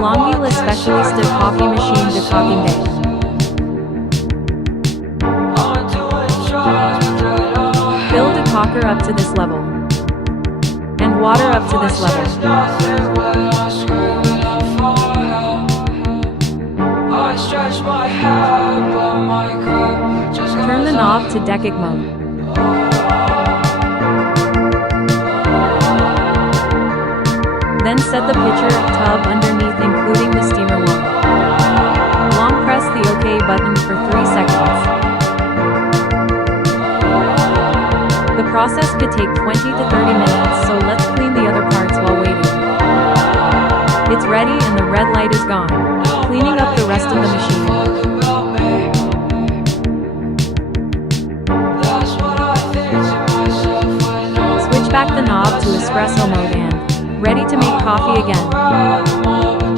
Delonghi La Specialista coffee machine decalking day. Fill decocker up to this level. And water up to this level. Turn the knob to decalk mode. Then set the pitcher tub underneath including the steamer one. Long press the OK button for 3 seconds. The process could take 20 to 30 minutes, so let's clean the other parts while waiting. It's ready and the red light is gone. Cleaning up the rest of the machine. Switch back the knob to espresso mode and ready to make coffee again.